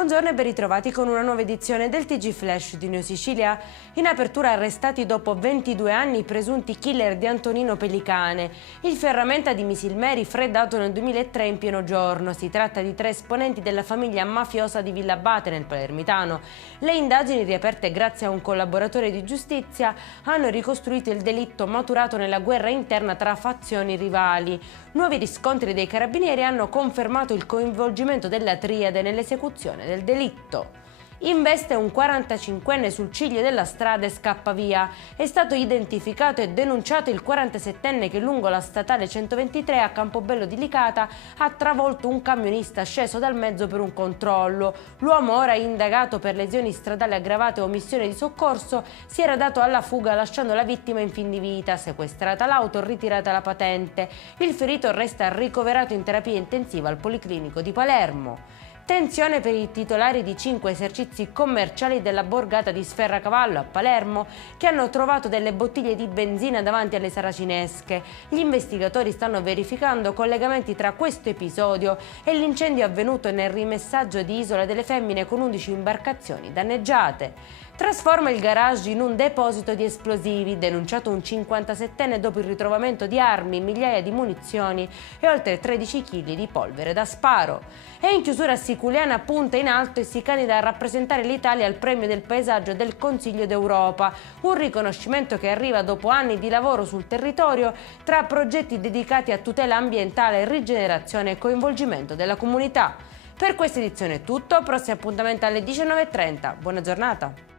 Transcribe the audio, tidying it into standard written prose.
Buongiorno e ben ritrovati con una nuova edizione del TG Flash di Neo Sicilia. In apertura arrestati dopo 22 anni i presunti killer di Antonino Pellicane. Il ferramenta di Misilmeri freddato nel 2003 in pieno giorno. Si tratta di 3 esponenti della famiglia mafiosa di Villabate nel Palermitano. Le indagini riaperte grazie a un collaboratore di giustizia hanno ricostruito il delitto maturato nella guerra interna tra fazioni rivali. Nuovi riscontri dei carabinieri hanno confermato il coinvolgimento della triade nell'esecuzione del delitto. Investe un 45enne sul ciglio della strada e scappa via. È stato identificato e denunciato il 47enne che lungo la statale 123 a Campobello di Licata ha travolto un camionista sceso dal mezzo per un controllo. L'uomo, ora indagato per lesioni stradali aggravate e omissione di soccorso, si era dato alla fuga lasciando la vittima in fin di vita, sequestrata l'auto, ritirata la patente. Il ferito resta ricoverato in terapia intensiva al Policlinico di Palermo. Tensione per i titolari di 5 esercizi commerciali della borgata di Sferracavallo a Palermo che hanno trovato delle bottiglie di benzina davanti alle saracinesche. Gli investigatori stanno verificando collegamenti tra questo episodio e l'incendio avvenuto nel rimessaggio di Isola delle Femmine con 11 imbarcazioni danneggiate. Trasforma il garage in un deposito di esplosivi, denunciato un 57enne dopo il ritrovamento di armi, migliaia di munizioni e oltre 13 kg di polvere da sparo. E in chiusura siculiana punta in alto e si candida a rappresentare l'Italia al Premio del Paesaggio del Consiglio d'Europa, un riconoscimento che arriva dopo anni di lavoro sul territorio tra progetti dedicati a tutela ambientale, rigenerazione e coinvolgimento della comunità. Per questa edizione è tutto, prossimo appuntamento alle 19:30. Buona giornata!